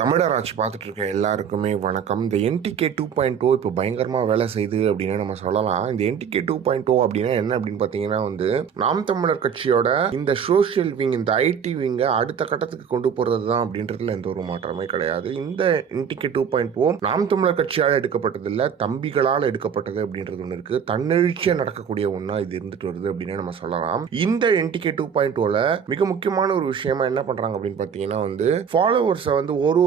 தமிழர் ஆட்சி பார்த்துட்டு இருக்க எல்லாருக்குமே வணக்கம். இந்த என்டிகே 2.0 இப்போ பயங்கரமாக வேலை செய்யுது அப்படின்னு நம்ம சொல்லலாம். இந்த என்டிகே 2.0 அப்படின்னா என்ன அப்படின்னு பார்த்தீங்கன்னா நாம் தமிழர் கட்சியோட இந்த சோஷியல் விங், இந்த ஐடி விங்கை அடுத்த கட்டத்துக்கு கொண்டு போகிறது தான் அப்படின்றதுல எந்த ஒரு மாற்றமே கிடையாது. இந்த என்டிகே 2.0 நாம் தமிழர் கட்சியால் எடுக்கப்பட்டது இல்லை, தம்பிகளால் எடுக்கப்பட்டது அப்படின்றது ஒன்று இருக்கு. தன்னெழுச்சியாக நடக்கக்கூடிய ஒன்றா இது இருந்துட்டு வருது அப்படின்னு நம்ம சொல்லலாம். இந்த என்டிகே 2.0ல மிக முக்கியமான ஒரு விஷயமா என்ன பண்றாங்க அப்படின்னு பார்த்தீங்கன்னா ஃபாலோவர்ஸை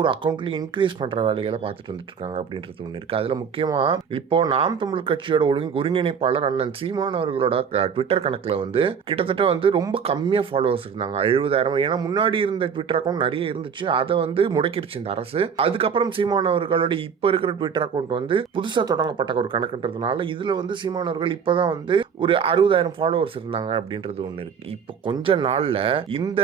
ஒரு அக்கௌண்ட்லயும் இன்க்ரீஸ் பண்ற வேலைகளை பார்த்துட்டு வந்துட்டு இருக்காங்க அப்படின்றது ஒன்று இருக்கு. அதுல முக்கியமா இப்போ நாம் தமிழ் கட்சியோட ஒருங்கிணைப்பாளர் அண்ணன் சீமான் அவர்களோட ட்விட்டர் கணக்குல கிட்டத்தட்ட ரொம்ப கம்மியா ஃபாலோவர்ஸ் இருந்தாங்க, 70,000. ஏன்னா முன்னாடி இருந்த ட்விட்டர் அக்கௌண்ட் நிறைய இருந்துச்சு, அதை முடக்கிருச்சு இந்த அரசு. அதுக்கப்புறம் சீமான் அவர்களோட இப்ப இருக்கிற ட்விட்டர் அக்கௌண்ட் புதுசா தொடங்கப்பட்ட ஒரு கணக்குன்றதுனால இதுல சீமான் அவர்கள் இப்பதான் ஒரு 60,000 ஃபாலோவர்ஸ் இருந்தாங்க அப்படின்றது ஒன்று இருக்கு. இப்போ கொஞ்ச நாள்ல இந்த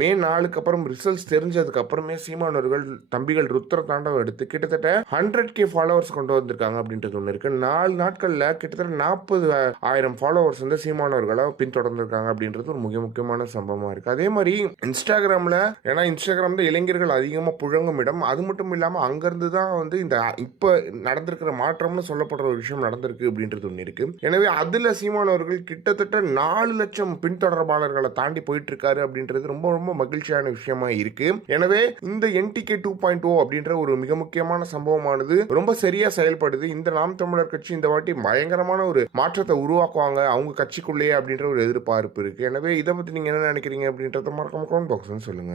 மே 4க்கு அப்புறம் ரிசல்ட்ஸ் தெரிஞ்சதுக்கு அப்புறமே சீமான் அவர்கள் தம்பிகள் ருத்ர தாண்டவம் எடுத்து கிட்டத்தட்ட 100K ஃபாலோவர்ஸ் கொண்டு வந்திருக்காங்க அப்படின்றது ஒன்று இருக்கு. 4 நாட்கள்ல கிட்டத்தட்ட 40,000 ஃபாலோவர்ஸ் சீமானவர்களை பின்தொடர்ந்திருக்காங்க அப்படின்றது ஒரு மிக முக்கியமான சம்பவமா இருக்கு. அதே மாதிரி இன்ஸ்டாகிராம்ல, ஏன்னா இன்ஸ்டாகிராம் தான் இளைஞர்கள் அதிகமா புழங்கும் இடம். அது மட்டும் இல்லாம அங்கிருந்து தான் இந்த இப்ப நடந்திருக்கிற மாற்றம்னு சொல்லப்படுற ஒரு விஷயம் நடந்திருக்கு அப்படின்றது ஒன்று இருக்கு. எனவே அதுல சீமானவர்கள் கிட்டத்தட்ட 4 லட்சம் பின்தொடர்பாளர்களை தாண்டி போயிட்டு இருக்காரு அப்படின்றது ரொம்ப ரொம்ப மகிழ்ச்சியான விஷயமா இருக்கு. எனவே இந்த என்டிகே 2.0 அப்படின்ற ஒரு மிக முக்கியமான சம்பவமானது ரொம்ப சரியா செயல்படுது. இந்த நாம் தமிழர் கட்சி இந்த வாட்டி பயங்கரமான ஒரு மாற்றத்தை உருவாக்குவாங்க அவங்க கட்சிக்குள்ளேயே அப்படின்ற ஒரு எதிர்பார்ப்பு இருக்கு. எனவே இதை பத்தி நீங்க என்ன நினைக்கிறீங்க அப்படின்றத மறக்காம கமெண்ட் பாக்ஸ்ல சொல்லுங்க.